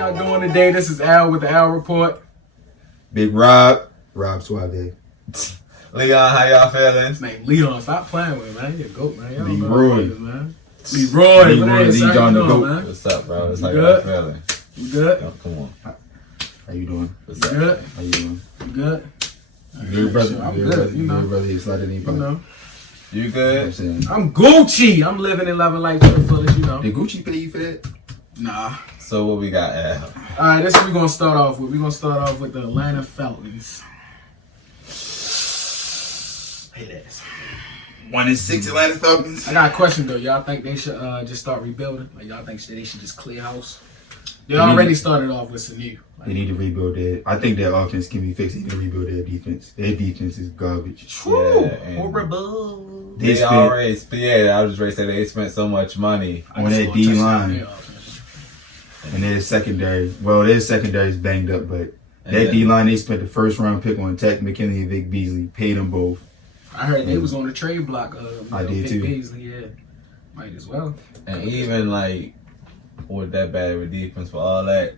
y'all doing today? This is Al with the Al Report. Big Rob Suave. Leon, how y'all feeling? His name Leon. Stop playing with me, man. You're a goat, man. Y'all don't know Leroy. what it is, man. Leroy. Lee John the goat. Man? What's up, bro? What's You how good? y'all feeling? You good? Yo, come on. How you doing? What's up? Good? How you doing? You good? Good brother. I'm Good good, brother. you know. Good brother. He's sliding in You your pocket. know. You I'm good? saying. I'm Gucci. I'm living and loving life to the fullest, you know. Did Gucci pay you for that? Nah. So what we got, Al? Alright, this is what we're going to start off with. We're going to start off with the Atlanta Falcons. Hey, that's. 1-6 Atlanta Falcons. I got a question, though. Y'all think they should just start rebuilding? Like, y'all think they should just clear house? They already started off with some new. They need to rebuild that. I think their offense can be fixed. They need to rebuild their defense. Their defense is garbage. True. and Horrible. They already, I was just ready to say they spent so much money. On that D line. And their secondary. Well, their secondary is banged up, but that D line, they spent the first round pick on Tech McKinley and Vic Beasley. Paid them both. I heard they was on the trade block. I did Vic too. Beasley, yeah. Might as well. And even like with that bad of a defense for all that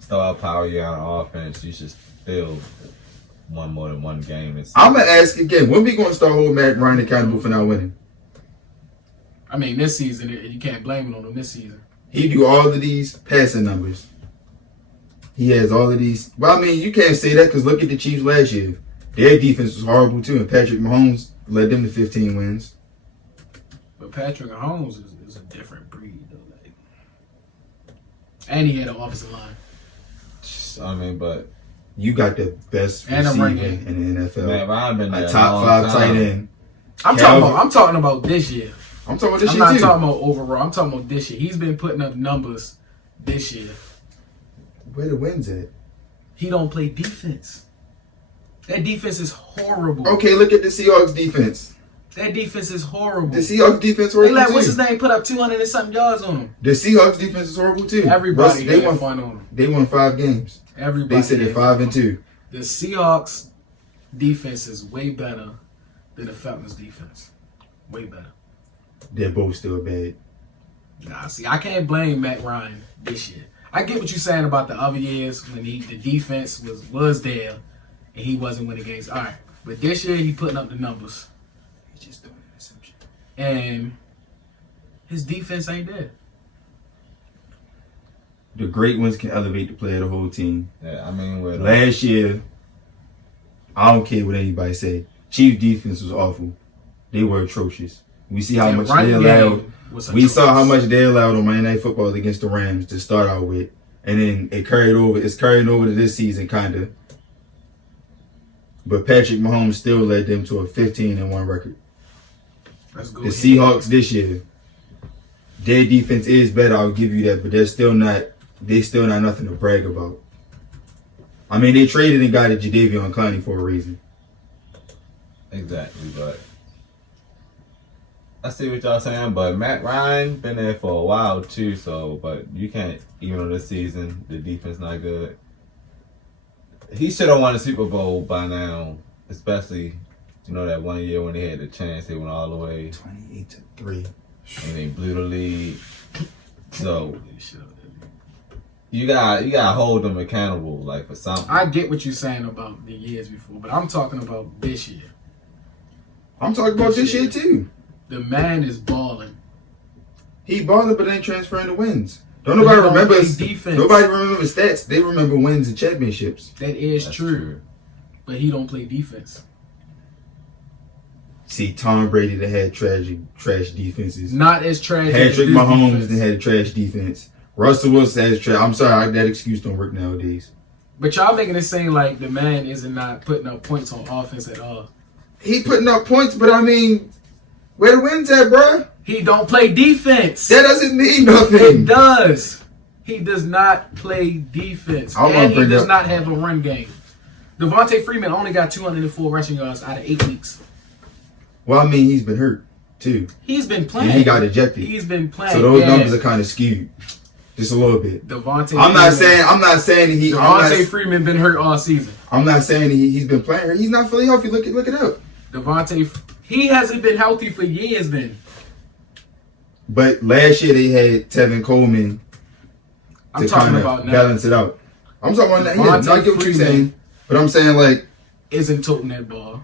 star power you on offense, you should still won more than one game. I'm going to ask again, when we going to start holding Matt Ryan accountable for not winning? I mean, this season, you can't blame it on him this season. He do all of these passing numbers. He has all of these. Well, I mean, you can't say that because look at the Chiefs last year. Their defense was horrible too, and Patrick Mahomes led them to 15 wins. But Patrick Mahomes is a different breed, though. Like, and he had an offensive line. I mean, but You got the best And a receiver running game. in the NFL. man, Ryan been there A top 5 tight end. I'm talking about this year. I'm talking about this I'm year not too. talking about overall. I'm talking about this year. He's been putting up numbers this year. Where the wins at? He don't play defense. That defense is horrible. Okay, look at the Seahawks defense. That defense is horrible. The Seahawks defense They horrible let too. what's his name put up 200 and something yards on him. The Seahawks defense is horrible too. Everybody they had won. fun on him. They won 5 games. Everybody. They said they're had 5-2. The Seahawks defense is way better than the Falcons defense. Way better. They're both still bad. Nah, see, I can't blame Matt Ryan this year. I get what you're saying about the other years when the defense was there and he wasn't winning games. All right, but this year he putting up the numbers He's just doing interception. and his defense ain't there. The great ones can elevate the play of the whole team. yeah, I mean, with Last year, I don't care what anybody say. Chief defense was awful. They were atrocious. We see how Yeah, much running they allowed. game was We saw how atrocious. much they allowed on Monday Night Football against the Rams to start out with, and then it carried over. It's carrying over to this season, kind of. But Patrick Mahomes still led them to a 15-1 record. Let's go The ahead. Seahawks this year, their defense is better. I'll give you that, but they're still not. They still not nothing to brag about. I mean, they traded and got a Jadeveon Clowney for a reason. exactly, but I see what y'all saying. But Matt Ryan been there for a while too, so but you can't even on this season. The defense not good. He should have won a Super Bowl by now, especially that one year when they had the chance. They went all the way 28-3. and they blew the lead. So you got hold them accountable like for something. I get what you're saying about the years before, but I'm talking about this year. I'm talking about this year too. The man is balling. He balling, but ain't transferring the wins. Don't But nobody he don't remember. play defense. Nobody remember stats. They remember wins and championships. That is That's true, but he don't play defense. See, Tom Brady that had trash defenses. Not as trash as Patrick this Mahomes defense. that had a trash defense. Russell Wilson has trash. I'm sorry, that excuse don't work nowadays. But y'all making it seem like the man is not putting up points on offense at all. He putting up points, but I mean, where the wins at, bruh? He don't play defense. That doesn't mean It nothing. does. He does not play defense. I wanna And he bring does up- not have a run game. Devontae Freeman only got 204 rushing yards out of 8 weeks. Well, I mean, he's been hurt too, He's been playing. and he got ejected. He's been playing. So those Yeah. numbers are kind of skewed, just a little bit. Devontae I'm not Freeman- saying that he. Devontae Freeman been hurt all season. I'm not saying he's been playing hurt. He's not fully healthy. Look it up. He hasn't been healthy for years then. But last year they had Tevin Coleman I'm to talking kind about of now. balance it out. I'm talking about that. Yeah, Devontae I get what you're Freeman saying, but I'm saying like, Isn't toting that ball.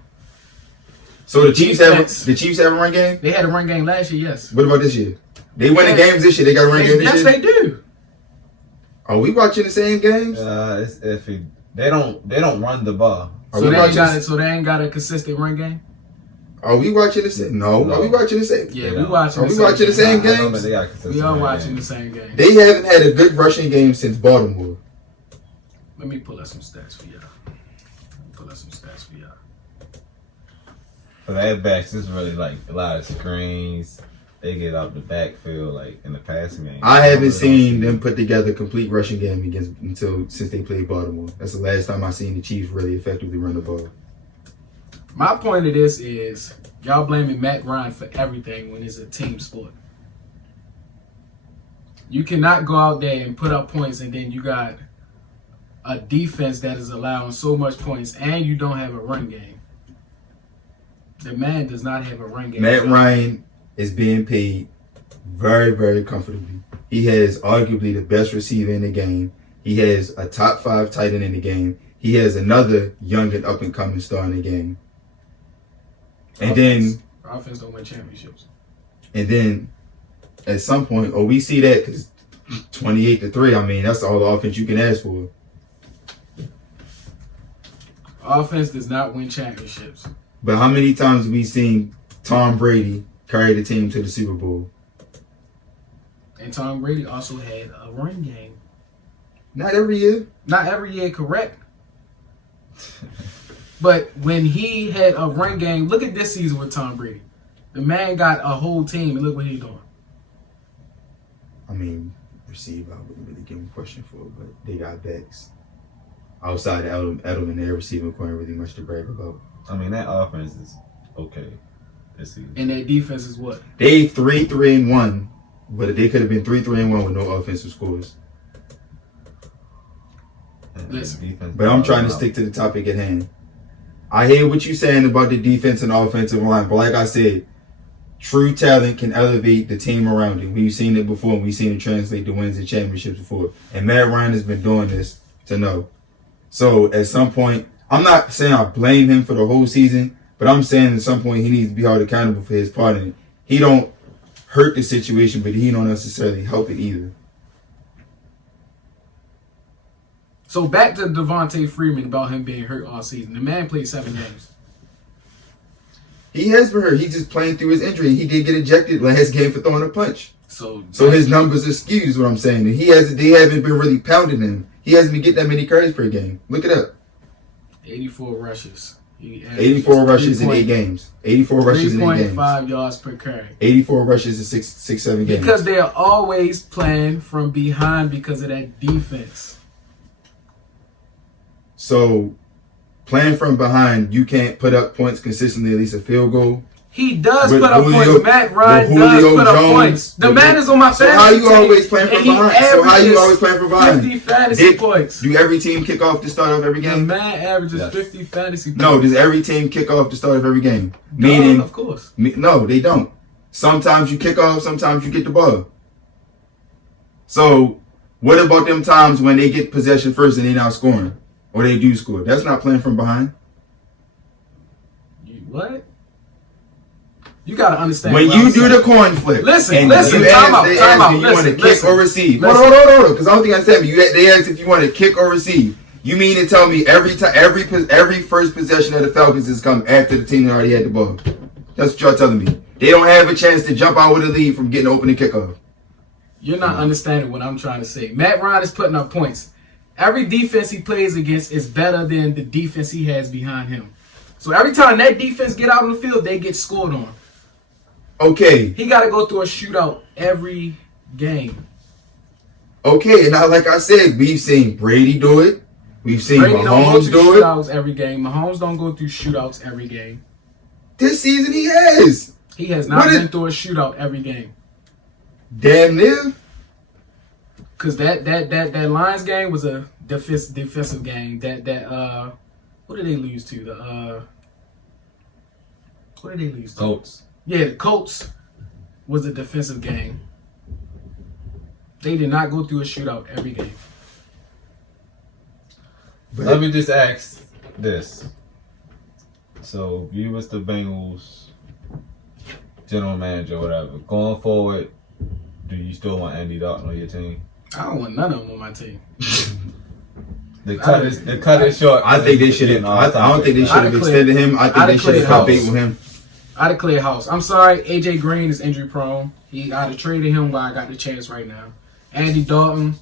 so the Chiefs Defense. have a run game. They had a run game last year, yes. What about this year? They win the games this year. They got a run game this Yes, year. they do. Are we watching the same games? It's iffy. They don't run the ball. Are So we they ain't watching? got it. So they ain't got a consistent run game. Are we watching the same? No. No. Are we watching the same? Yeah, They we don't. watching. Are we watching the same I don't games? think they got consistent We are run watching game. the same game. They haven't had a good rushing game since Baltimore. Let me pull up some stats for y'all. For that backs, it's really like a lot of screens. They get out the backfield like in the passing game. I haven't really seen don't them put together a complete rushing game since they played Baltimore. That's the last time I seen the Chiefs really effectively run the ball. My point of this is y'all blaming Matt Ryan for everything when it's a team sport. You cannot go out there and put up points and then you got a defense that is allowing so much points and you don't have a run game. The man does not have a run game. Matt Ryan is being paid very, very comfortably. He has arguably the best receiver in the game. He has a top 5 tight end in the game. He has another young and up and coming star in the game. And offense don't win championships. then at some point, we see that because 28-3. I mean, that's all the offense you can ask for. Offense does not win championships. But how many times have we seen Tom Brady carry the team to the Super Bowl? And Tom Brady also had a run game. Not every year. Not every year, correct. But when he had a run game, look at this season with Tom Brady. The man got a whole team, and look what he's doing. I mean, receiver, I wouldn't really give him a question for, but they got backs. Outside of Edelman, their receiving corner really much to brag about. I mean, that offense is okay this season. And that defense is what? They 3-3-1, but they could have been 3-3-1 with no offensive scores. Listen, But I'm trying to stick to the topic at hand. I hear what you're saying about the defense and offensive line, but like I said, true talent can elevate the team around it. We've seen it before, and we've seen it translate to wins and championships before. And Matt Ryan has been doing this to know. So at some point, I'm not saying I blame him for the whole season, but I'm saying at some point he needs to be held accountable for his part in it. He don't hurt the situation, but he don't necessarily help it either. so back to Devontae Freeman about him being hurt all season. The man played 7 games. He has been hurt. He's just playing through his injury. He did get ejected last game for throwing a punch. So his numbers are skewed is what I'm saying. And they haven't been really pounding him. He hasn't been getting that many carries per game. Look it up. 84 rushes. 84 rushes in 8 games. 84 rushes in 8 games. 3.5 yards per carry. 84 rushes in 6-7 games. Because they are always playing from behind because of that defense. So, playing from behind, you can't put up points consistently, at least a field goal. He does With put up Julio- points. Matt Ryan with does Julio put up Jones, points. The with- man is on my So fantasy how you team, always playing and from he behind? So how you averages always playing from behind? 50 fantasy points. Do every team kick off to start off every The game? man averages Yes. 50 fantasy points. No, does every team kick off to start off every game? No, Meaning, of course. no, they don't. Sometimes you kick off, sometimes you get the ball. So, what about them times when they get possession first and they're not scoring? Or they do score? That's not playing from behind. What? You gotta understand. When what you I'm do saying. the coin flip, Listen, and listen, you time out, they time ask out, you want to listen, kick listen, or receive. listen. Hold on, because I don't think I understand me. They asked if you want to kick or receive. You mean to tell me every first possession of the Falcons has come after the team that already had the ball? That's what y'all telling me. They don't have a chance to jump out with a lead from getting open and kickoff. You're not understanding what I'm trying to say. Matt Ryan is putting up points. Every defense he plays against is better than the defense he has behind him. So every time that defense get out on the field, they get scored on. Okay, He got to go through a shootout every game. okay, and now like I said, we've seen Brady do it. We've seen Brady don't go Mahomes through do it. shootouts every game. Mahomes don't go through shootouts every game. This season he has. He has not What is- been through a shootout every game. Damn near. Cause that Lions game was a defensive game. What did they lose to? What did they lose to? Oh. Colts. Yeah, the Colts was a defensive game. 'Cause that Lions game was a defensive game. That what did they lose to? What did they lose to? What did they lose to? Colts. Yeah, the Colts was a defensive game. Yeah, the Colts was a defensive game. They did not go through a shootout every game. But Let me just ask this. So, if you was the Bengals general manager or whatever, going forward, do you still want Andy Dalton on your team? I don't want none of them on my team. They cut it short. I think they should have. I don't think they should have extended him. I think they should have cut bait with him. I'd have cleared house. I'm sorry, AJ Green is injury prone. I'd have traded him while I got the chance right now. Andy Dalton,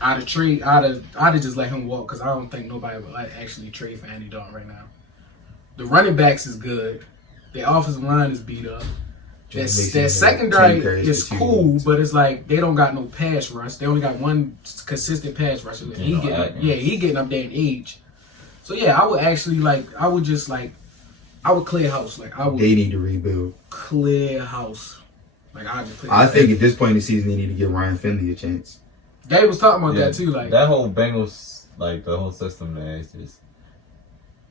I'd have just let him walk because I don't think nobody would actually trade for Andy Dalton right now. The running backs is good. The offensive line is beat up. That secondary is cool, but it's like they don't got no pass rush. They only got one consistent pass rush. He getting up there in age. So yeah, I would clear house. They need to rebuild. Clear house. I think at this point in the season, they need to give Ryan Finley a chance. Gabe was talking about that too. Like that whole Bengals, like the whole system there is just,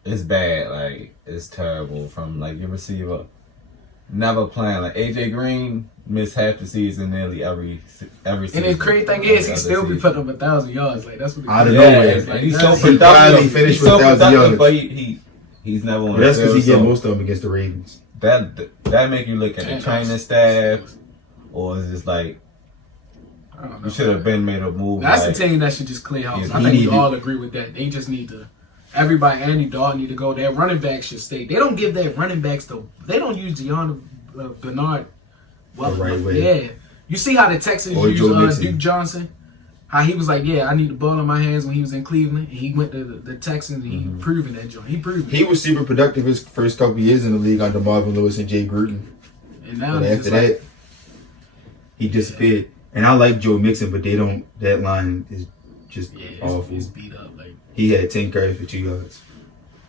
it's bad. Like it's terrible. From like your receiver never playing. Like AJ Green missed half the season nearly every season. And the crazy thing is, he still be putting up 1,000 yards. Like that's what. Out of nowhere, like, he's so productive. Finally finished with 1,000 yards, but he's never on. But that's because he get most of them against the Ravens. That make you look at the training staff, or is it like I don't know. you should have been made a move? That's like, a team that should just clear house. Yeah, I think we all agree with that. They just need to. Everybody, Andy Dalton need to go. Their running backs should stay. They don't give their running backs they don't use Deanna Bernard. The right way. Yeah, you see how the Texans Or use Duke Johnson. How he was like, yeah, I need the ball in my hands when he was in Cleveland. And he went to the Texans and he proven that joint. He was super productive his first couple years in the league under Marvin Lewis and Jay Gruden. And now but after that, he disappeared. And I like Joe Mixon, but that line is just awful. It's beat up. Like he had 10 carries for 2 yards.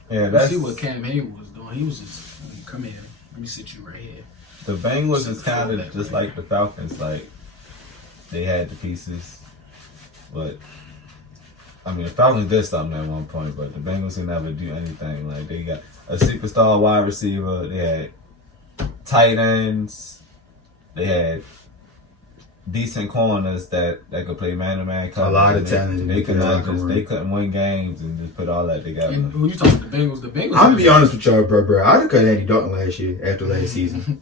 Yeah, let's see what Cam Hayward was doing. He was just, come here, let me sit you right here. The Bengals is kind of just like the Falcons. Like they had the pieces. But I mean, the Falcons did something at one point, but the Bengals can never do anything. Like they got a superstar wide receiver, they had tight ends, they had decent corners that could play man-to-man coverage. A lot of talent. They couldn't win games and just put all that together. And when you talking about the Bengals, I'm gonna be honest with y'all, bro. I'd have cut Andy Dalton last year after last season.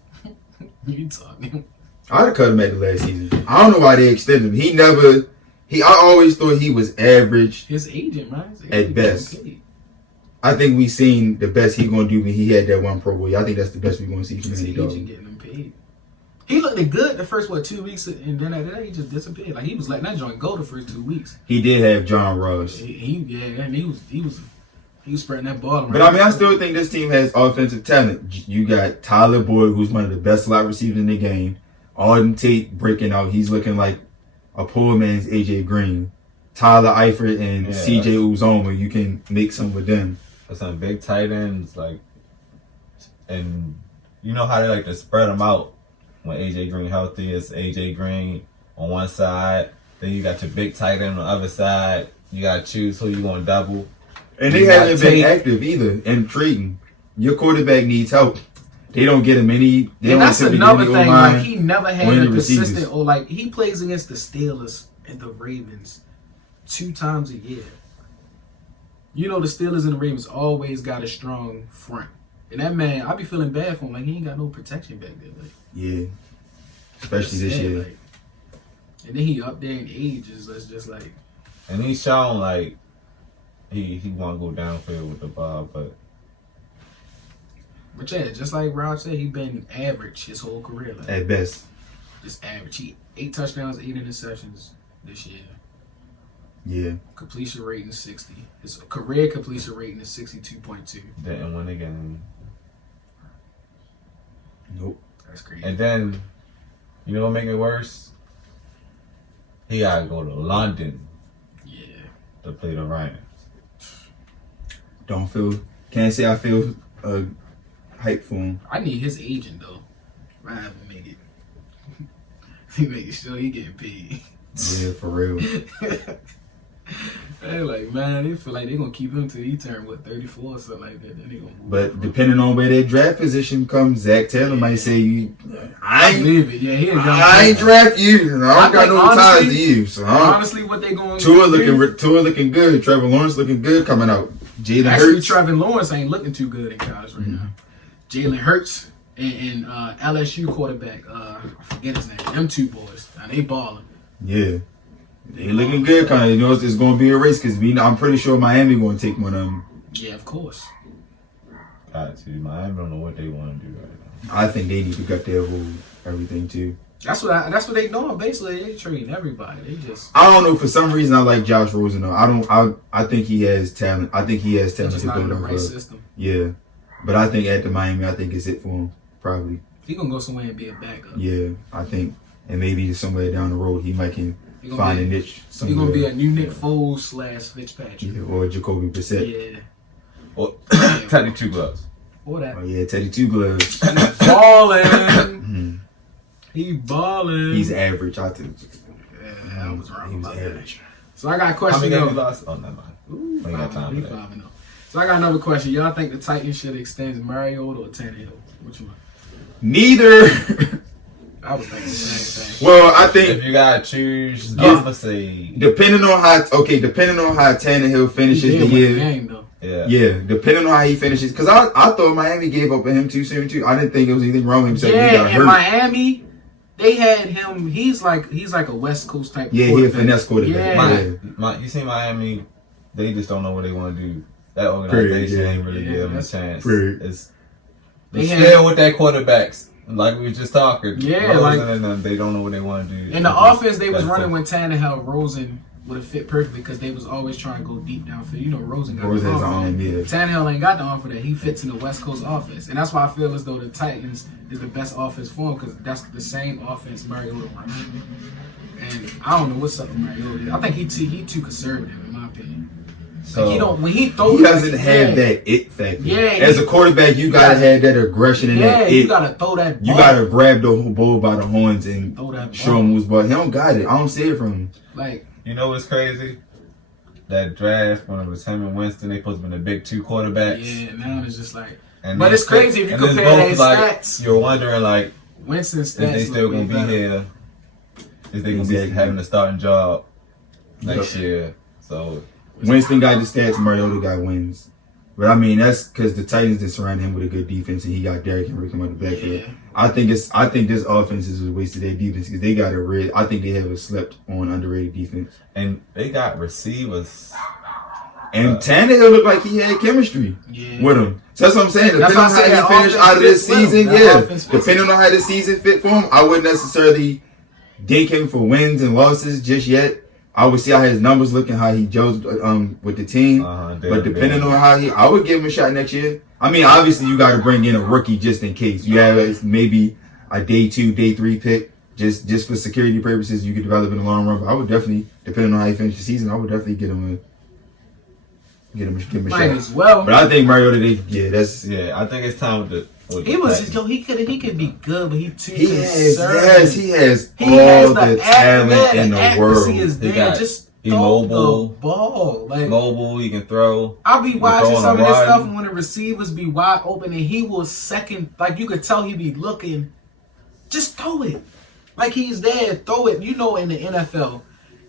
You talking? I'd have cut him after last season. I don't know why they extended him. I always thought he was average. His agent, right? At best. I think we seen the best he gonna do when he had that one Pro Bowl. I think that's the best we gonna see from Andy Dalton. Getting him paid. He looked good the first 2 weeks, and then after that he just disappeared. Like he was letting that joint go the first 2 weeks. He did have John Ross. And he was spreading that ball around. But I mean, I still think this team has offensive talent. You got Tyler Boyd, who's one of the best slot receivers in the game. Auden Tate breaking out. He's looking like a poor man's AJ Green. Tyler Eifert and CJ Uzoma, you can make some with them. For some big tight ends, like, and you know how they like to spread them out when AJ Green healthy. It's AJ Green on one side, then you got your big tight end on the other side. You got to choose who you going to double. And they haven't been active either in trading. Your quarterback needs help. They don't get him any. And that's another thing. Like he never had a consistent, or like he plays against the Steelers and the Ravens 2 times a year. You know the Steelers and the Ravens always got a strong front, and that man, I be feeling bad for him. Like he ain't got no protection back there. Like, yeah, especially this year. Like, and then he up there in ages. That's just like. And he's shown like he want to go downfield with the ball, but yeah, just like Rob said, he been average his whole career. Like, at best. Just average. He 8 touchdowns, 8 interceptions this year. Yeah. Completion rating 60. His career completion rating is 62.2. didn't win a game. Nope. That's crazy. And then, you know what make it worse? He gotta go to London. Yeah. To play the Rams. Can't say I feel hype for him. I need his agent though. Ryan to make it. He making sure he getting paid. Yeah, for real. They like, man, they feel like they gonna keep him till he turn 34 or something like that. Then they gonna move But on. depending on where their draft position comes, Zach Taylor might say, I believe it. Yeah, he ain't I ain't draft you. And I don't got no ties to you. So honestly, what they going Tua looking good. Trevor Lawrence looking good coming out. Jalen Actually, Hurts. Trevor Lawrence ain't looking too good in college right now. Jalen Hurts and LSU quarterback, I forget his name. Them two boys, now they balling. Yeah. They looking good, kind of. You know, it's going to be a race because I'm pretty sure Miami going to take one of them. Yeah, of course. God, see, Miami don't know what they want to do right now. I think they need to cut their whole everything too. That's what they doing. Basically, they trading everybody. They just. I don't know. For some reason, I like Josh Rosen though. I think he has talent. I think he has talent Just to not in build the up. right system. Yeah, but I think at the Miami, I think it's it for him. Probably. He gonna go somewhere and be a backup. Yeah, I think, and maybe somewhere down the road he might can find a niche. He Somewhere. gonna be a new Nick Foles / Fitzpatrick. Yeah, or Jacoby Brissett. Yeah. Or Teddy Two Gloves. Or that. Oh yeah, Teddy Two Gloves. Balling. He balling. He's average. I think. Yeah, I was wrong He was about average. that. So I got a How question. many games he lost? Oh, never mind. Ooh, We ain't got time for that. 5-0. So I got another question. Y'all think the Titans should extend Mariota or Tannehill? Which one? Neither. I was thinking the same thing. Well, I think If you gotta choose, Yeah. I'm gonna say depending on how Tannehill finishes He the did win year. the game though. yeah. Yeah, depending on how he finishes, because I thought Miami gave up on him too soon too. I didn't think there was anything wrong with him. Except he got Yeah, in hurt. Miami, they had him. He's like a West Coast type. Yeah, he a quarterback. finesse quarterback. Yeah. You see Miami, they just don't know what they want to do. That organization yeah. ain't really Yeah, give them a that's- chance. Period. It's They they're had- still with that quarterbacks, like we was just talking. Yeah, Rosen like- and them, they don't know what they want to do. In the It's offense they was that's running it. when Tannehill, Rosen would have fit perfectly because they was always trying to go deep downfield. You know, Rosen got Rosen the has arm for arm, that. yeah. Tannehill ain't got the arm for that. He fits in the West Coast offense, and that's why I feel as though the Titans is the best offense for him because that's the same offense Mariota runs. And I don't know what's up with Mariota. I think he too conservative in my opinion. So Like he don't when he throws. He doesn't have that it factor. Yeah, As a quarterback, you gotta have that aggression and Yeah, that you it. gotta throw that. You ball. gotta grab the bull by the horns and Throw that show ball. him who's ball. He don't got it. I don't see it from him. Like you know what's crazy? That draft when it was him and Winston, they supposed to be the big two quarterbacks. yeah, now it's just like. And But then- it's crazy if you and then compare both, their like, stats. You're wondering like, Winston's is they stats still look gonna way be better. here? Is they gonna be Exactly. having a starting job next year? So Winston got the stats, Mariota got wins. But I mean, that's because the Titans did surround him with a good defense, and he got Derrick Henry coming out the backfield. Yeah. I think this offense is a waste of their defense because they got I think they have a slept on underrated defense. and they got receivers. And Tannehill looked like he had chemistry Yeah. with him. So that's what I'm saying. That's Depending why I on say how that he finished offense out of this fits with him. season, That yeah. offense fits Depending on how the season fit for him, I wouldn't necessarily dink him for wins and losses just yet. I would see how his numbers look and how he gels with the team. But depending on how I would give him a shot next year. I mean, obviously you got to bring in a rookie just in case. You have maybe a day 2, day 3 pick just for security purposes. You could develop in the long run. But I would definitely, depending on how he finishes the season, I would definitely give him a Might shot. as well. But I think Mariota, that's Yeah, I think it's time with the He was Titans. he could be good, but he too he has conservative. he has He all has the talent in the accuracy world. is He there. got- Just he throw mobile. the ball. Like Mobile, he can throw. I'll be watching throwing some a of this wide. stuff and when the receivers be wide open and he will second, like you could tell he be looking. Just throw it, like he's there. Throw it. You know, in the NFL,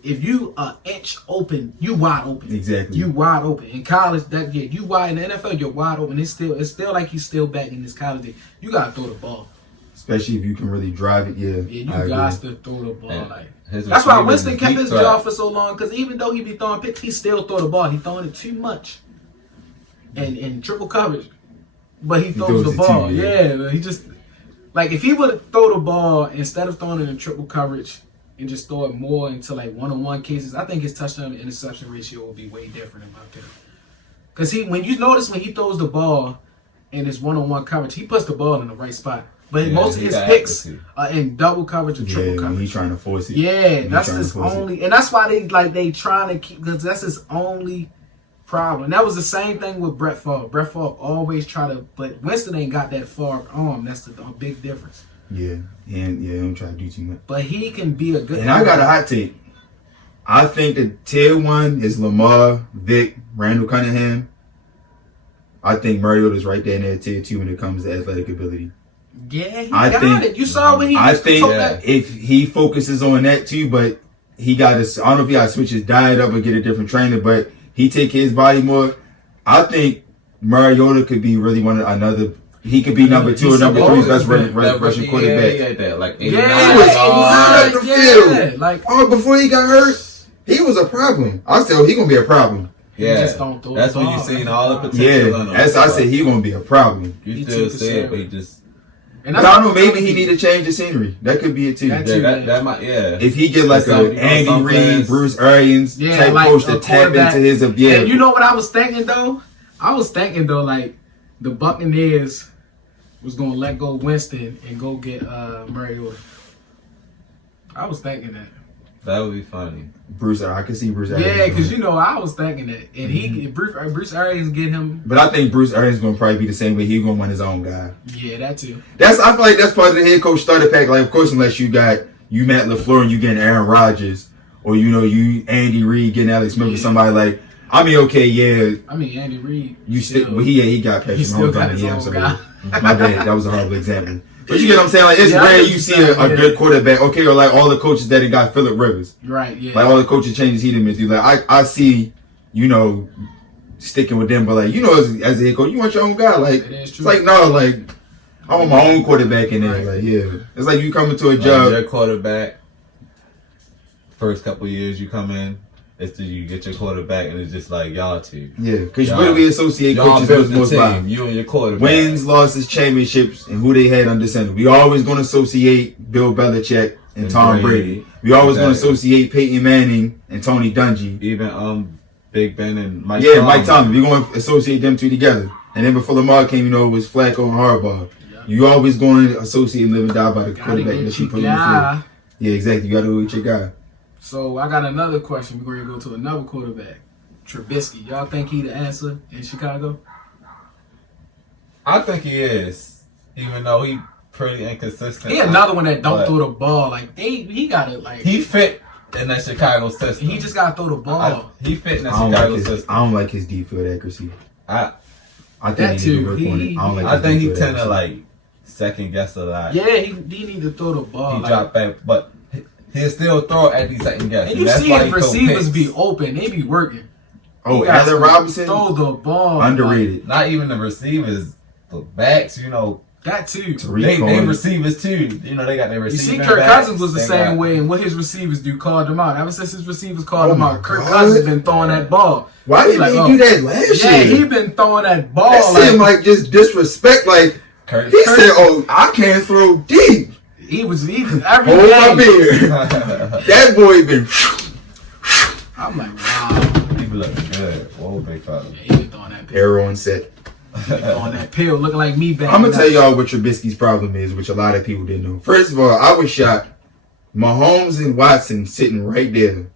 if you are inch open, you wide open. Exactly. You wide open. In college, you wide. In the NFL, you're wide open. It's still like he's still back in this college day. You gotta throw the ball. Especially if you can really drive it. Yeah, Yeah, I you agree. got to throw the ball. And Like his that's why receivers Winston is kept deep his threat. job for so long because even though he be throwing picks, he still throw the ball. He throwing it too much, and in triple coverage, but he throws the it ball. too, Yeah, he just like if he would throw the ball instead of throwing it in triple coverage and just throw it more into like one-on-one cases, I think his touchdown to interception ratio will be way different in my opinion. Because when you notice when he throws the ball in his one-on-one coverage, he puts the ball in the right spot. But Yeah, most of he his got picks accuracy. are in double coverage or triple Yeah, when coverage. he's trying to force it. Yeah, He's that's trying to his force it. only, and that's why they trying to keep because that's his only problem. And that was the same thing with Brett Favre. Brett Favre always try to, but Winston ain't got that far arm. That's the big difference. Yeah, and don't try to do too much. But he can be a good. And I got a hot take. I think the tier 1 is Lamar, Vic, Randall Cunningham. I think Mariota's right there in that tier 2 when it comes to athletic ability. Yeah, he I got think- it. You saw when he I used to think talk that. if he focuses on that too, but he got to, I don't know if he got to switch his diet up or get a different trainer, but he take his body more. I think Mariota could be really he could be number 2 or number 3 best rushing quarterback. Like He was flying up the field. Like, Before he got hurt, he was a problem. I said, he gonna be a problem. Yeah, just don't throw that's the when you ball. seen all the potential. Yeah, in him. that's I said he gonna be a problem. You He still took the see it, shot. but he just and But that's I don't know, what I'm maybe he telling need to change the scenery. That could be it too. That yeah, too. that might If he get like Some- a Andy some Reid, players- Bruce Arians Yeah, type like coach a to tap quarterback. into his And you know what I was thinking though? I was thinking though, like the Buccaneers was gonna let go Winston and go get Mariota. I was thinking that. that would be funny. Bruce. I can see Bruce Arians. Yeah, doing because it. you know I was thinking that, and he Bruce Arians get him. But I think Bruce Arians gonna probably be the same way. He gonna want his own guy. Yeah, that too. I feel like that's part of the head coach starter pack. Like, of course, unless you got Matt LaFleur and you getting Aaron Rodgers, or you Andy Reid getting Alex Smith or somebody like. I mean, okay, yeah. I mean, Andy Reid. You still, well, he got Patrick he still Mahomes got on his the own absolute. guy. My bad, that was a horrible example. But you get what I'm saying? Like, it's Yeah, I rare get what you you're see saying, a yeah. good quarterback. Okay, or like all the coaches that got Phillip Rivers. Right. Yeah. Like all the coaching changes he didn't do. Like I see, sticking with them, but like as a head coach, you want your own guy. Like It is it's true. like no, like I want my own quarterback in there. Right. Like yeah, it's like you coming to a Like, job. your quarterback, first couple of years you come in, it's till you get your quarterback, and it's just like y'all two. Yeah, because Y'all- what do we associate Y'all coaches built with the most by? team, you and your quarterback. Wins, losses, championships, and who they had under center. We always going to associate Bill Belichick and Tom Brady. We always going to Exactly. associate Peyton Manning and Tony Dungy. Even Big Ben and Mike. Yeah, Mike Tomlin. We're going to associate them two together. And then before Lamar came, it was Flacco and Harbaugh. Yeah. You always going to associate and live and die by the Gotta quarterback get that you your put on the field. guy. Yeah, exactly. You got to go with your guy. So I got another question. We're going to go to another quarterback, Trubisky. Y'all think he the answer in Chicago? I think he is, even though he pretty inconsistent. He another one that don't But throw the ball. Like he got it. Like He fit in that Chicago system. he just got to throw the ball. He fit in that I don't, Chicago like his, system. I don't like his deep field accuracy. I I think That he need to too. work on it. I don't like I his think deep he field tend to accuracy. like second guess a lot. Yeah, he need to throw the ball. He like- dropped back, but he'll still throw at these second guess. And you that's see why his he throw receivers picks. be open. They be working. Oh, He got Allen to Robinson? throw the ball. Underrated. Not even the receivers, the backs. Like, that too. Tariq They Cohen. receivers too. They got their You receivers. see, Kirk Cousins was the same way, and what his receivers do called him out. Ever since his receivers called Oh him my out, Kirk God. Cousins been throwing that ball. Why He didn't like, he oh. do that last Yeah, year? he been throwing that ball. That seemed like just disrespect. Like Kirk. he said, "Oh, I can't throw deep. he was every Hold my game. beer." That boy been. I'm like, wow. He be looking good. Whoa, big fella. Yeah, he been throwing that pill. Arrow on set. Throwing that pill, looking like me back. I'm gonna tell y'all what Trubisky's problem is, which a lot of people didn't know. First of all, I was shocked. Mahomes and Watson sitting right there,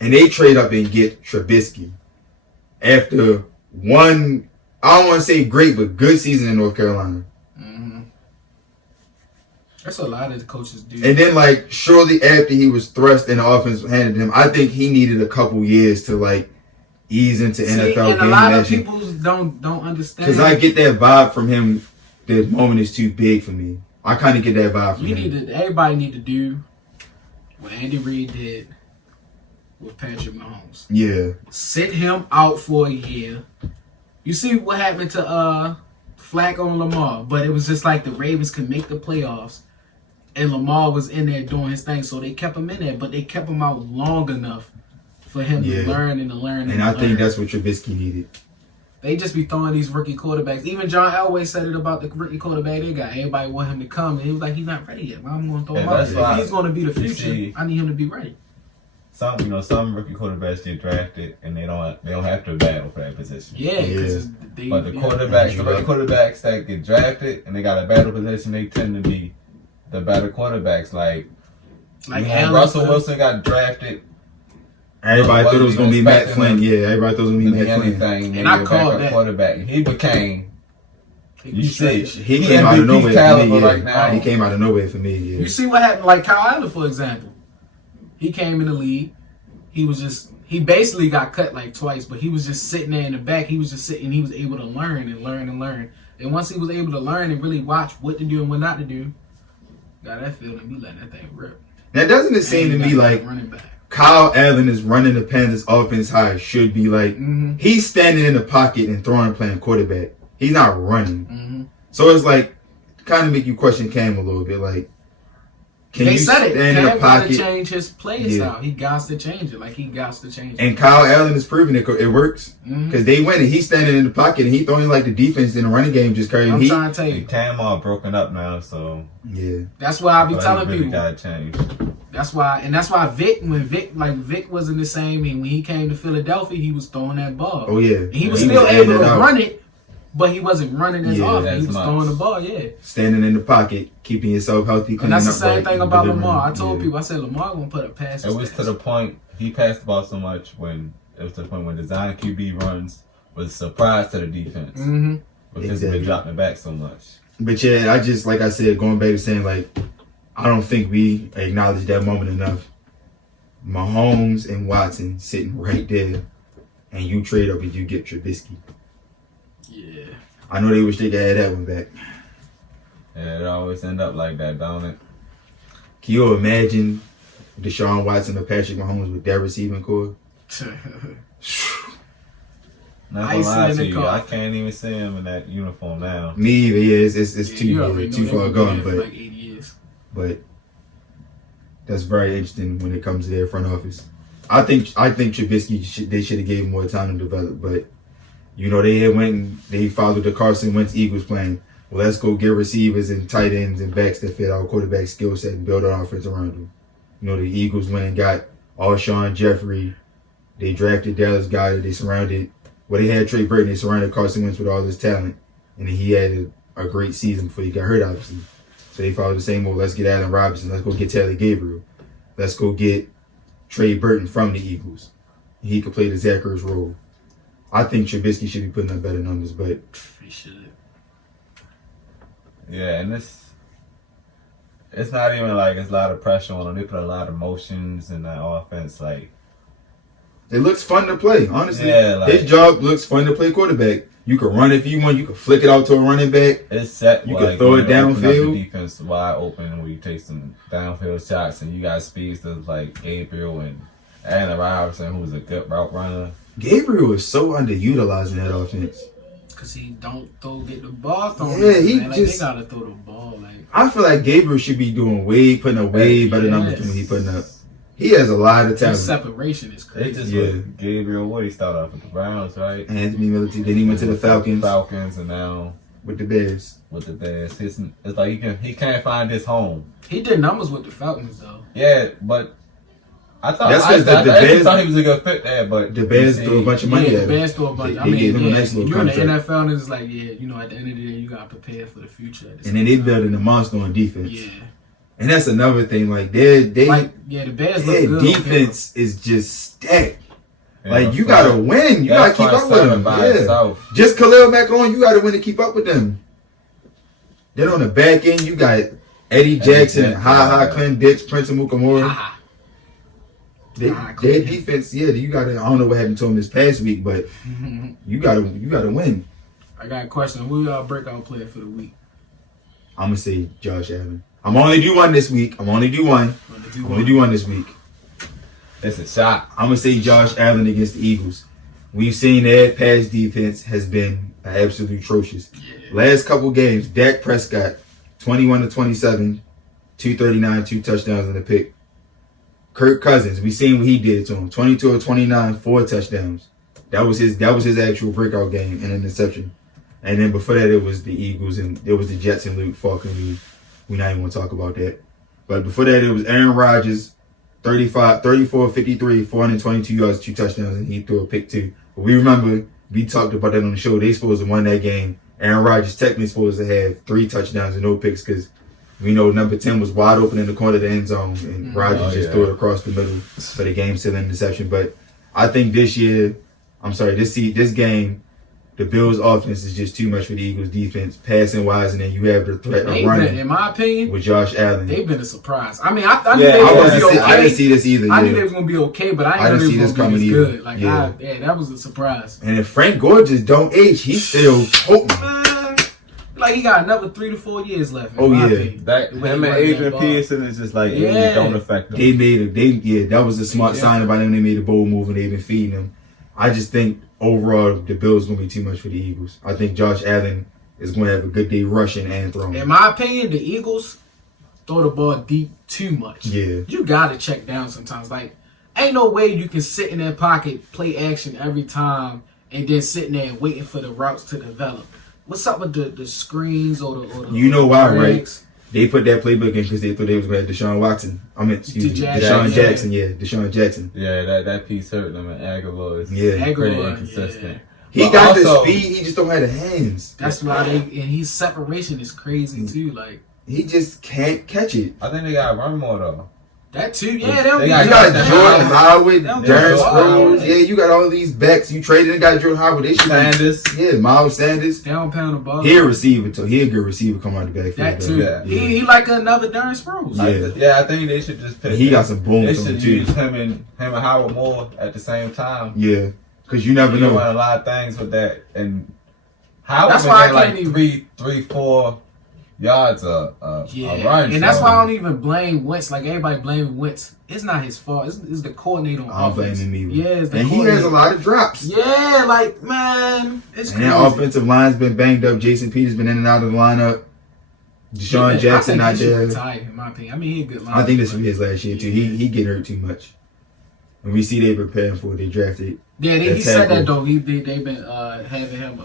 and they trade up and get Trubisky after one. I don't want to say great, but good season in North Carolina. That's a lot of the coaches do. And then, like, shortly after he was thrust and the offense handed him, I think he needed a couple years to like ease into NFL and a lot of game people don't understand. because I get that vibe from him. The moment is too big for me. I kind of get that vibe from him. Everybody need to do what Andy Reid did with Patrick Mahomes. Yeah, Sit him out for a year. You see what happened to Flacco and Lamar, but it was just like the Ravens could make the playoffs, and Lamar was in there doing his thing, so they kept him in there, but they kept him out long enough for him to learn and to learn. and I think that's what Trubisky needed. They just be throwing these rookie quarterbacks. Even John Elway said it about the rookie quarterback they got. Everybody want him to come, and he was like, he's not ready yet. Well, I'm going to throw him out that's there. why If he's going to be the you future, see- I need him to be ready. Some rookie quarterbacks get drafted and they don't have to battle for that position. Yeah, because they. But the yeah. quarterbacks, the rookie quarterbacks that get drafted and they got a battle position, they tend to be the better quarterbacks. Like Like when Allen Russell Flynn. Wilson got drafted, Everybody thought it was going to be Matt expecting Flynn. him Yeah, everybody thought it was going to be Matt Flynn. anything, And maybe I a called backup that. quarterback. He became. You see, He came out of MVP nowhere for me. caliber Yeah. right now. He came out of nowhere for me. Yeah. You see what happened, like Kyle Allen, for example. He came in the league. he basically got cut like twice, but he was just sitting there in the back. He was just sitting. He was able to learn and learn and learn. And once he was able to learn and really watch what to do and what not to do, got that feeling, be letting that thing rip. Now, doesn't it seem to me like running back. Kyle Allen is running the Panthers offense how it should be? Like, he's standing in the pocket and throwing, playing quarterback. He's not running. So it's like, kind of make you question Cam a little bit. Like, can you stand in the Cam got to pocket? change his play style. He got to change it. Like, he got to change it. And Kyle Allen is proving it works. Because they win it. He's standing in the pocket and he throwing like the defense in the running game just carrying. I'm trying to tell you. Cam all broken up now, so yeah. That's why I be telling really people. Gotta change. That's why Vic wasn't the same. And when he came to Philadelphia, he was throwing that ball. Oh yeah. And he was still able to run it, but he wasn't running as often. He was throwing the ball, standing in the pocket, keeping yourself healthy. And that's the same thing about Lamar. I told people, I said Lamar gonna put up passes. It was to the point he passed the ball so much when design QB runs was a surprise to the defense because they been dropping back so much. But yeah, I just like I said, going back to saying like, I don't think we acknowledge that moment enough. Mahomes and Watson sitting right there, and you trade up and you get Trubisky. Yeah. I know they wish they could have that one back. Yeah, it always end up like that, don't it? Can you imagine Deshaun Watson or Patrick Mahomes with that receiving core? Not gonna lie to you, I can't even see him in that uniform now. Me either. Yeah, it's too far gone, but like 8 years. But that's very interesting when it comes to their front office. I think Trubisky they should have gave him more time to develop, but you know they had went and they followed the Carson Wentz Eagles plan. Well, let's go get receivers and tight ends and backs that fit our quarterback skill set and build an offense around them. You know the Eagles went and got Alshon Jeffrey. They drafted Dallas Goedert. They surrounded. Well, they had Trey Burton. They surrounded Carson Wentz with all his talent, and then he had a great season before he got hurt, obviously. So they followed the same move. Let's get Allen Robinson. Let's go get Taylor Gabriel. Let's go get Trey Burton from the Eagles. He could play the Zach Ertz role. I think Trubisky should be putting up better numbers, but he should. Yeah, and it's not even like it's a lot of pressure on them. They put a lot of motions in that offense. Like it looks fun to play, honestly. Yeah, like, his job looks fun to play quarterback. You can run if you want. You can flick it out to a running back. It's set. You like, can throw it downfield. The defense wide open where you take some downfield shots, and you got speedsters like Gabriel and Allen Robinson, who's a good route runner. Gabriel is so underutilized in that offense. Cause he don't get the ball thrown. Yeah, he man. just they gotta throw the ball. Like I feel like Gabriel should be putting up way better numbers than he putting up. He has a lot of talent. His separation is crazy. Gabriel, what he started off with the Browns, right? Anthony Miller, then he went to the Falcons. And now with the Bears. It's like he can't find his home. He did numbers with the Falcons though. Yeah, but I thought the Bears thought he was a good fit there, but the Bears threw a bunch of money at him. The Bears threw a bunch. They gave him a nice little you're in the contract. NFL, and it's like, at the end of the day, you gotta prepare for the future. And then they building a monster on defense. Yeah. And that's another thing. Like the Bears look good. Defense is just stacked. Like you gotta win. You gotta keep up with them. Yeah. Just Khalil Mack alone, you gotta win to keep up with them. Then on the back end, you got Eddie Jackson, Clint Dix, Prince Amukamara. Their defense, you gotta. I don't know what happened to him this past week, but you gotta win. I got a question. Who y'all breakout player for the week? I'm gonna say Josh Allen. I'm only do one this week. I'm only do one this week. It's a shot. I'm gonna say Josh Allen against the Eagles. We've seen that pass defense has been absolutely atrocious. Yeah. Last couple games, Dak Prescott, 21-27, 239, 2 touchdowns and a pick. Kirk Cousins, we seen what he did to him. 22-29, 4 touchdowns. That was his actual breakout game and an interception. And then before that, it was the Eagles and it was the Jets and Luke Falcon. We're not even going to talk about that. But before that, it was Aaron Rodgers, 34-53, 422 yards, 2 touchdowns, and he threw a pick too. But we remember, we talked about that on the show. They supposed to win that game. Aaron Rodgers technically supposed to have 3 touchdowns and no picks because we know number 10 was wide open in the corner of the end zone, and Rodgers threw it across the middle for the game-sealing interception. But I think this game, the Bills' offense is just too much for the Eagles' defense, passing wise, and then you have the threat of running. In my opinion, with Josh Allen, they've been a surprise. I mean, I knew they was going to be okay. I didn't see this either. I knew they was going to be okay, but I didn't see this coming either. Good. Like, that was a surprise. And if Frank Gore just don't age, he's still potent. Like, he got another 3 to 4 years left. Oh yeah, that him and Adrian Peterson is just like it don't affect them. That was a smart sign by them. They made a bold move and they've been feeding them. I just think overall the Bills gonna be too much for the Eagles. I think Josh Allen is gonna have a good day rushing and throwing. In my opinion, the Eagles throw the ball deep too much. Yeah, you gotta check down sometimes. Like, ain't no way you can sit in that pocket, play action every time, and then sitting there and waiting for the routes to develop. What's up with the screens or the you know why, right? They put that playbook in because they thought they was going to have Deshaun Watson. Deshaun Jackson. Yeah, Deshaun Jackson. Yeah, that piece hurt them. And Aguilar is pretty inconsistent. Yeah. He got the speed. He just don't have the hands. That's why and his separation is crazy too. Like, he just can't catch it. I think they got to run more though. That too, yeah. You got Jordan Howard, Darren Sproles. Yeah, you got all these backs. You traded and got Jordan Howard. They should Sanders. Miles Sanders. They don't pound the ball. He a receiver too. He a good receiver. Come out the backfield. That too. Yeah. He like another Darren Sproles. I think they should just pick. He got some boom. They should use him and Howard more at the same time. Yeah, because you never know. Doing a lot of things with that, and Howard that's why I can't like 3-4 yards a run. And that's why I don't even blame Wentz. Like, everybody blaming Wentz. It's not his fault. It's the coordinator on offense. I don't blame him either. Yeah, it's the and he has a lot of drops. Yeah, like, man, it's crazy. And that offensive line's been banged up. Jason Peters been in and out of the lineup. Deshaun Jackson not there. Retire, in my opinion. I mean, he a good lineman. I think this will be his last year too. He get hurt too much. And we see they preparing for it. They drafted. Yeah, he said that though. They've been having him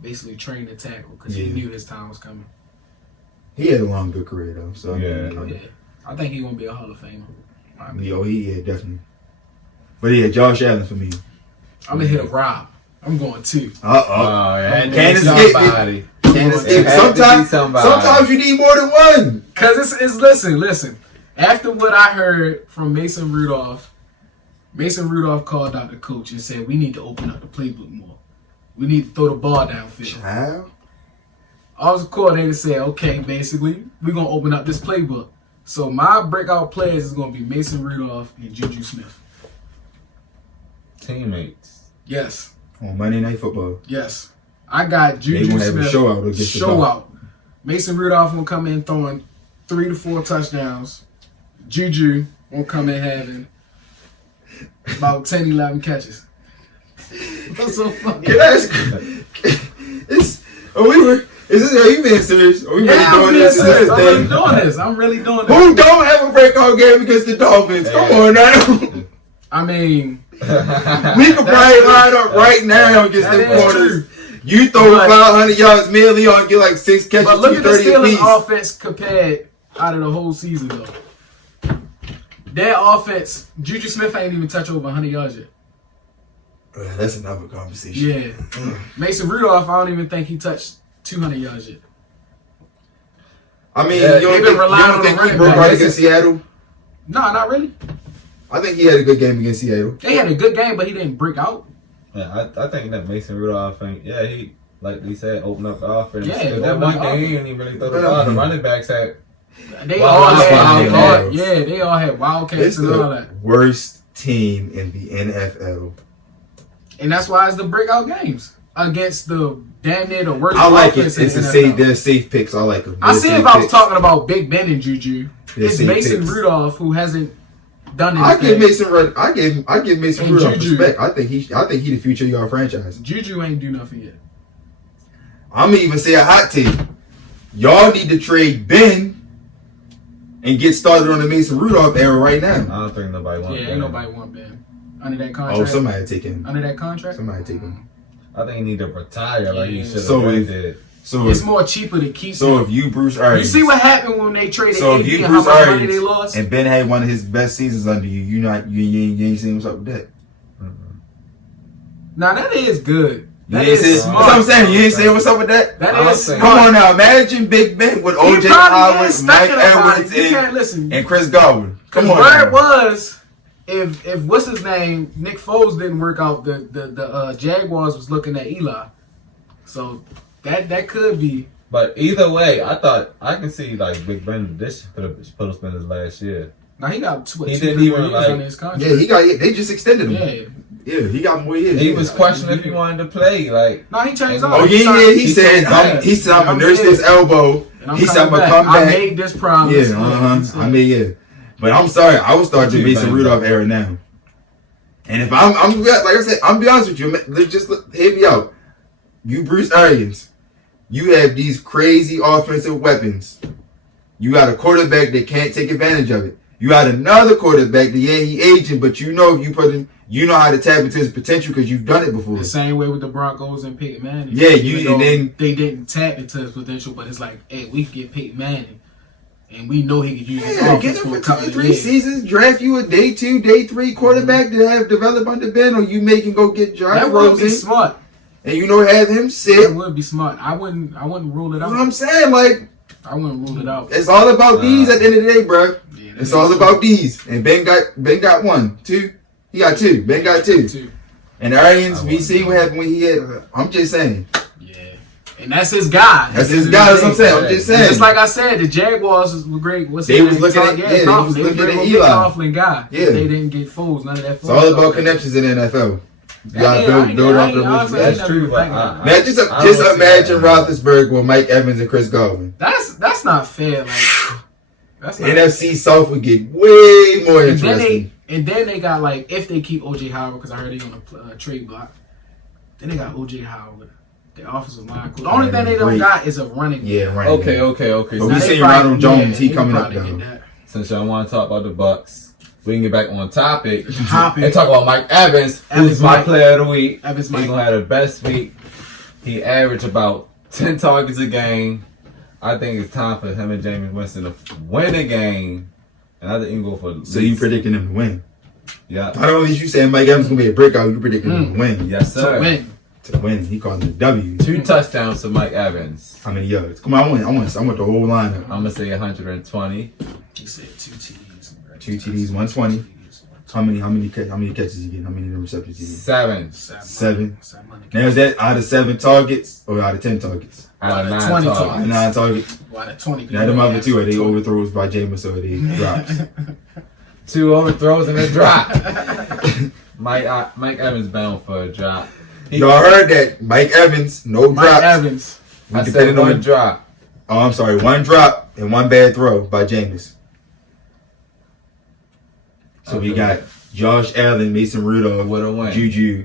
basically train the tackle because he knew his time was coming. He had a long, good career though. So I think he's gonna be a Hall of Famer. Definitely. But Josh Allen for me. I'm gonna hit a Rob. I'm going 2. Can't escape. Can't escape. Sometimes you need more than one. Cause it's listen. After what I heard from Mason Rudolph called out the coach and said we need to open up the playbook more. We need to throw the ball downfield. Child. I was a coordinator said, okay, basically, we're going to open up this playbook. So my breakout players is going to be Mason Rudolph and Juju Smith. Teammates. Yes. On Monday Night Football. Yes. I got Juju Smith. Have a show out. Mason Rudolph will come in throwing 3 to 4 touchdowns. Juju will come in having about 10, 11 catches. That's so funny. Are you being serious? Are we really doing this? I'm really doing this. Who don't have a breakout game against the Dolphins? Come on now. I mean, we could probably line up right now against the corners. You throw 500 yards, me and Leon get like 6 catches, but look at the 230 Steelers' offense compared out of the whole season though. Their offense, Juju Smith ain't even touched over 100 yards yet. That's another conversation. Yeah. Mason Rudolph, I don't even think he touched 200 yards yet. I mean, you don't think he broke out against Seattle? No, not really. I think he had a good game against Seattle. He had a good game, but he didn't break out. Yeah, I think that Mason Rudolph thing, he, like we said, opened up the offense. Yeah, that one game, he didn't really throw the ball. The running backs had... They all had Wildcats it's and all that. Worst team in the NFL. And that's why it's the breakout games against the damn near the worst. I like it. It's a safe. They're safe picks. I like them. I see if I was talking about Big Ben and Juju. It's Mason Rudolph who hasn't done anything. I give Mason Rudolph respect. I think he the future of your franchise. Juju ain't do nothing yet. I'm gonna even say a hot take. Y'all need to trade Ben and get started on the Mason Rudolph era right now. I don't think nobody wants Ben. Yeah, ain't nobody want Ben. Under that contract. Oh, somebody take him. Under that contract? Somebody take him. I think he need to retire like he should have did. So it's more cheaper to keep him. So if you, Bruce Arians... You see what happened when they traded so AD if you, and Bruce how much Arians, money they lost? And Ben had one of his best seasons under you, you ain't seen what's up with that. Now that is good. That is smart. That's what I'm saying. You ain't saying what's up with that? That is smart. Come on now. Imagine Big Ben with O.J. Howard, Mike Edwards, and Chris Godwin. Come on. Where it was, if what's his name, Nick Foles didn't work out, the Jaguars was looking at Eli. So that could be. But either way, I can see like Big Ben. This could have supposed to been his last year. Now he got two He three didn't even, more years like- on his contract. Yeah, they just extended him. Yeah. Yeah, he got more years. He yeah. was questioning if he wanted to play. Like, No, he changed Oh, up. Oh yeah, he said back. he said I'm I'm gonna nurse this back. elbow. And I'm He said I'm coming gonna back. come back. I made this promise. Yeah, he said. I mean, yeah. But I'm sorry, I will start the Too Mason banged Rudolph up. era now. And if like I said, I'm be honest with you. Let's just hear me out. You Bruce Arians, you have these crazy offensive weapons. You got a quarterback that can't take advantage of it. You got another quarterback that he aging, but you know if you put him, you know how to tap into his potential because you've done it before. The same way with the Broncos and Peyton Manning. Yeah, Even though and then they didn't tap into his potential, but it's like, hey, we could get Peyton Manning, and we know he could use his yeah, offense get him for for a 2 couple or of 3 years. seasons. Draft you a day 2, day 3 quarterback that have developed under Ben, or you make him go get Josh That would be Rosen, smart. and have him sit. That would be smart. I wouldn't rule it You out. know what I'm saying? Like, I wouldn't rule it out. it's all about these at the end of the day, bro. Yeah, It's all about these. And Ben got 1, 2. He got 2. Ben got 2. And Arians, we seen what happened when he had. I'm just saying. Yeah, and that's his guy. That's his guy. That's what I'm saying. I'm just saying. Just like I said, the Jaguars were great. What's They his was name? looking at- Todd- yeah, they Coughlin. was They looking was at a big Eli. Coughlin guy. Yeah. They didn't get fools. None of that. It's all about connections in the NFL. You gotta build off the honestly, relationship. That's true, but Man, I just don't imagine see that. Roethlisberger with Mike Evans and Chris Godwin. That's not fair. Like, that's not NFC South would get way more And then interesting. they got like, if they keep OJ Howard, because I heard they on the trade block. Then they got OJ Howard, the offensive line coach. The only thing they don't Great. got is a running. Yeah, right. Okay. But Now we they seen probably- Ronald Jones. yeah, He they coming up probably though. get that. Since y'all want to talk about the Bucks, we can get back on topic Topic. and talk about Mike Evans, Evans who's my Mike. player of the week. Evans He's Mike. gonna have the best week. He averaged about 10 targets a game. I think it's time for him and Jameis Winston to win a game, and I think he can go for. So you predicting him to win? Yeah. Not only you saying Mike Evans gonna be a breakout, you predicting him to win. Yes, To sir. win. To win, he calling it a W. 2 touchdowns to Mike Evans. How many yards? Come on, I want the whole lineup. I'm gonna say 120. He said 2 TDs. 2 TDs, 120. How many catches you get? How many receptions you get? 7 7. Now is that out of 7 targets or out of 10 targets? out of Out of 9 20 targets. targets. 9 targets. Well, out of 20 Now them other 2 are they 20. overthrows by Jameis or they drops. 2 overthrows and a drop. Mike Evans bound for a drop. Y'all heard that? Mike Evans, no Mike drops. Evans. I Depending said on- one drop. Oh, I'm sorry, 1 drop and 1 bad throw by Jameis. So we Okay. got Josh Allen, Mason Rudolph, With a win. Juju,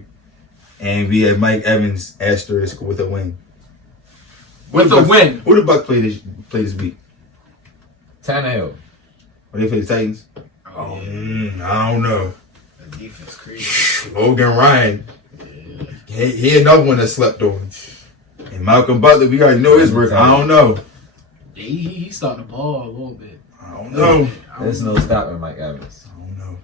and we have Mike Evans asterisk with a win. With the a Bucks- win. Who the Bucks play this week? Tannehill. Or they play the Titans? Oh, I don't know. the defense crazy. Logan Ryan. He another one that slept on. And Malcolm Butler, we already know his work. I don't know. He starting to ball a little bit. I don't know. There's no stopping Mike Evans. I don't know.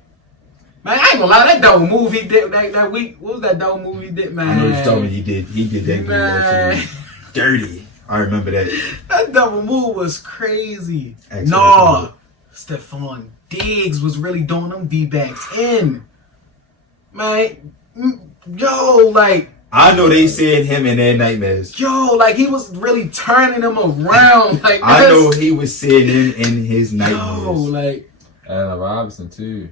Man, I ain't gonna lie, that double move he did that week. What was that double move he did, man? I know you told me he did that good Man. actually. Dirty. I remember that. That double move was crazy. Excellent. No, Stephon Diggs was really doing them D-backs in. Man, yo, like, I know they said him in their nightmares. he was really turning them around. Like, I that's- know he was saying him in his nightmares. Yo, like, Allen Robinson too.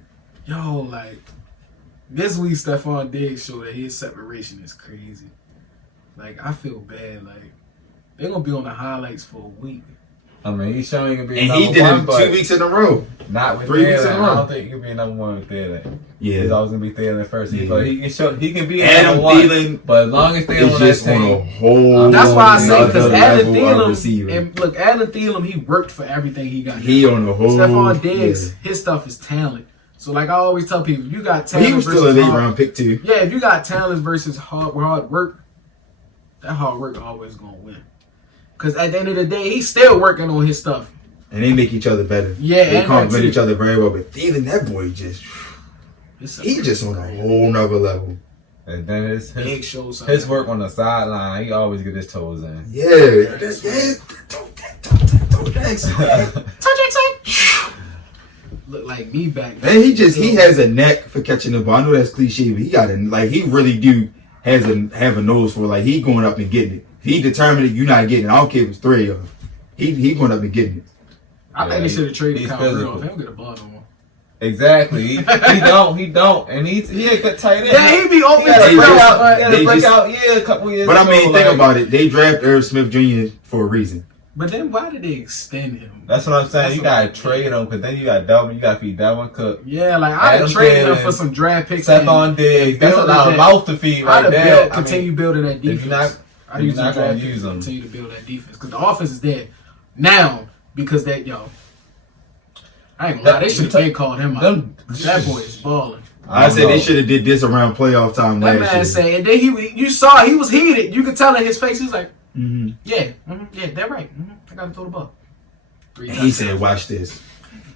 this week Stephon Diggs showed that his separation is crazy. Like, I feel bad. Like, they're gonna be on the highlights for a week. I mean, he's showing he can be And number he did one, it but 2 weeks in a row. not with 3 weeks in a Thielen. row. I don't think he can be number one with Thielen. He's Yeah. always gonna be Thielen first. Yeah. But he can show he can be Adam number one. Thielen But as long as Thielen It's on that just on a team, whole That's why I say, nother because Adam level of receiver. Thielen, and look, Adam Thielen, he worked for everything he got. He on a whole. Stephon Diggs, yeah. his stuff is talent. So, like I always tell people, you got But talent he was versus still a late hard. round pick too. Yeah, if you got talent versus hard work, that hard work always gonna win. Because at the end of the day, he's still working on his stuff. And they make each other better. Yeah, They and complement that too. each other very well. But Thielen, that boy he just on a whole nother level. and then big shows. his work on the sideline, he always get his toes in. Yeah. Toe Jackson. Look like me back. Man, he has a neck for catching the ball. I know that's cliche, but he really do have a nose for, like, he going up and getting it. If he determined that you're not getting it, I don't care if it's 3 of them. He going up and getting it. I think they should have traded he's Kyle physical. Rudolph. He don't get a ball no more. Exactly. He don't. And he a good tight end. Yeah, he be open He had a to breakout, they a couple years But ago. I mean, think about it. They draft Irv Smith Jr. for a reason. But then why did they extend him? That's what I'm saying. That's You what gotta I'm- trade him because then you got to feed Dalvin Cook. Yeah, like I'd have Adam traded him Thielen, for some draft picks. Stephon Diggs. That's a build lot of that- mouth to feed I'd right have there. continue building that if you're defense. not- I'd if use you're not some gonna draft use picks to them. continue to build that defense because the offense is dead now because that I ain't gonna lie, they should have been called him out. That boy is balling. I said they should have did this around playoff time That last man year. said, and then you saw he was heated. You could tell in his face. He was like, Mhm. yeah, they're right. I gotta throw the ball. And he said, "Watch this."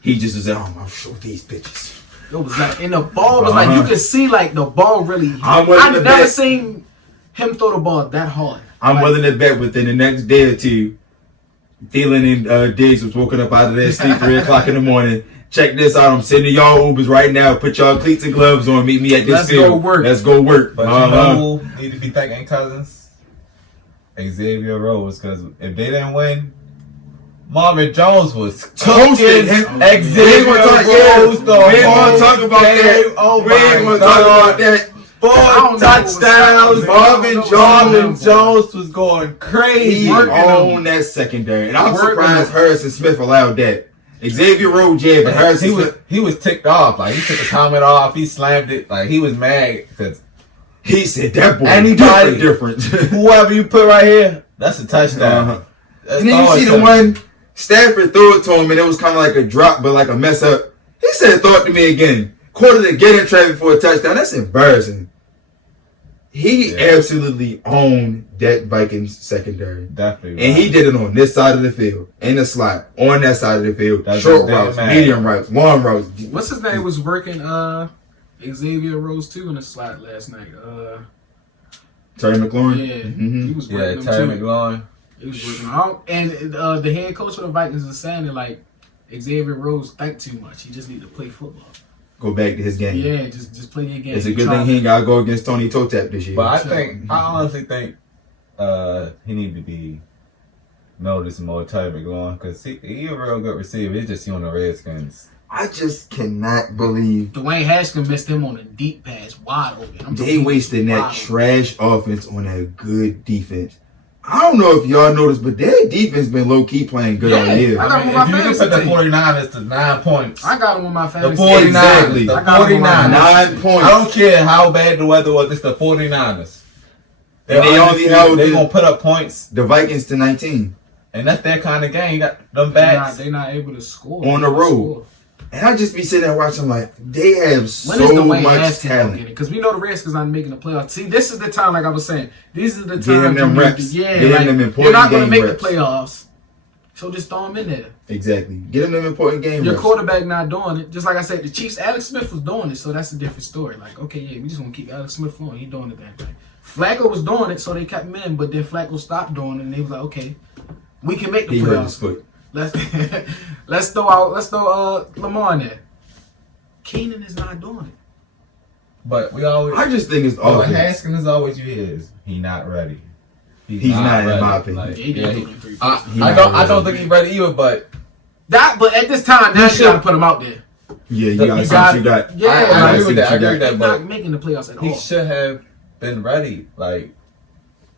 He just was like, "Oh, I'm sure these bitches." It was like, and the ball was like, you could see like the ball really. I'm willing I've to never bet- seen him throw the ball that hard. I'm Like, willing to bet within the next day or two, Thielen and Diggs was woken up out of their sleep 3 o'clock in the morning. Check this out. I'm sending y'all Ubers right now. Put y'all cleats and gloves on. Meet me at this Let's field. go work. Let's go work. But you know who need to be thanking Cousins? Xavier Rose, because if they didn't win, Marvin Jones was Toasted toasting him. Xavier We ain't gonna talk- Rose. we ain't gonna talk about that. Oh We ain't my gonna talk about God. that. I don't know 4 what touchdowns. was Marvin Marvin Jones was going crazy. He working owned that secondary, and I'm Working surprised him. Harrison Smith allowed that. Xavier Rose, yeah, but Harrison Smith, He was ticked off. Like he took the helmet off. He slammed it. Like he was mad because he said that boy Anybody- different. whoever you put right here, that's a touchdown. Uh-huh. That's And then you all see it the took. one Stafford threw it to him, and it was kind of like a drop, but like a mess up. He said, "Throw it to me again." Quarter to get in traffic for a touchdown. That's embarrassing. He Yeah. absolutely owned that Vikings secondary. Definitely. And he did it on this side of the field, in the slot, on that side of the field. That's Short damn routes, mad. medium routes, long routes. What's his name was working Xavier Rose too in the slot last night. Terry McLaurin? Yeah, Mhm. he was Yeah, working Terry them too. McLaurin. He was working. And the head coach for the Vikings was saying that like Xavier Rose think too much. He just need to play football. Go back to his game. Yeah, just play your game. It's a good thing he ain't got to go against Tony Totap this year. But I honestly think he need to be noticed more, Terry McLaurin, because he a real good receiver. It's just he on the Redskins. I just cannot believe Dwayne Haskins missed him on a deep pass, wide open. they wasted that wide trash offense on a good defense. I don't know if y'all noticed, but their defense been low key playing good Yeah, all year. I got I mean, my if you can fantasy put the team. 49ers to 9 points. I got him on my The fantasy. 49ers. Exactly. The I got him on my 49ers. fantasy. 9 points. I don't care how bad the weather was. It's the 49ers. And they only held They the- gonna put up points, The Vikings to 19. and that's their kind of game. You got them They're backs. not able to score On the They road. score. And I just be sitting there watching like, they have When so is Dwayne much Haskins gonna talent. get it? Because we know the Redskins not making the playoffs. See, this is the time, like I was saying, these are the times Get him them you need reps. to- yeah, Get him like, them you're important not going to game make reps. the playoffs, so just throw him in there. Exactly. Get him them important game Your reps. quarterback not doing it. Just like I said, the Chiefs, Alex Smith was doing it, so that's a different story. Like, okay, yeah, we just want to keep Alex Smith on. He doing the damn thing. Flacco was doing it, so they kept him in, but then Flacco stopped doing it, and they was like, okay, we can make the He hurt his playoffs. foot. Let's let's throw Lamar in there. Keenan is not doing it. But we always. I just think it's What offense. Haskins is always you hear is he not ready. He's not, in ready. my opinion. Like, Yeah, he yeah, did he- throw them 3 I, passes. I don't think he's ready either. But But at this time, now you should- got to put him out there. Yeah, you You got to see got- what you got. Yeah, I like, agree with see that. what I you agree with got. that. he's But not making the playoffs at he all. should have been ready. Like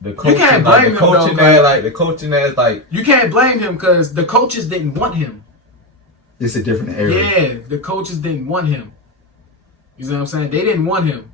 the coaching, can't like, blame the him, though, coaching but- there, like the coaching there is like You can't blame him because the coaches didn't want him. It's a different era. Yeah, the coaches didn't want him. You know what I'm saying? They didn't want him.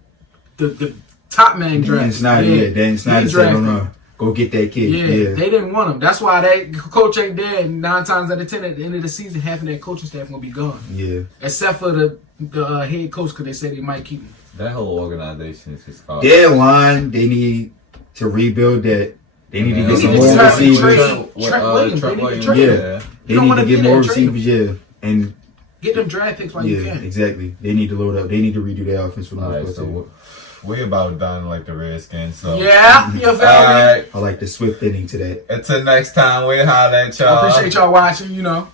The top man Dan drafted. Snyder, Dan Snyder He said, drafted. no, go get that kid. Yeah, Yeah. they didn't want him. That's why that coach ain't there. And 9 times out of 10, at the end of the season, half of that coaching staff gonna be gone, Yeah. except for the head coach because they said they might keep him. that whole organization is just called. Their line, they need to rebuild that. They need to Yeah. get They some need more to try to receivers. trade Trent Williams. They need to trade him. Yeah. They don't need wanna to be get there, more trade him. receivers, yeah. And Get them draft picks while you yeah, can. exactly. They need to load up. They need to redo their offense for the All right, most part. too. so we about done like the Redskins. So Yeah, you feel me? All right. I like the swift ending to that. Until next time, we'll holler at y'all. I appreciate y'all watching. You know.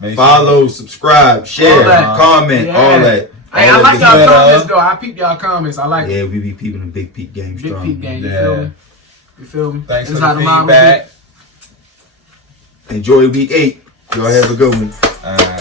Make sure- Follow, subscribe, share, All that. comment, Yeah. all that. Hey, All I that like good y'all Twitter. comments though. I peep y'all comments. I like Yeah, we be peeping the big peak game big strong. peep game. You Yeah. feel me? You feel me? Thanks This for how the the model feedback. Enjoy week 8. Y'all have a good one. All right.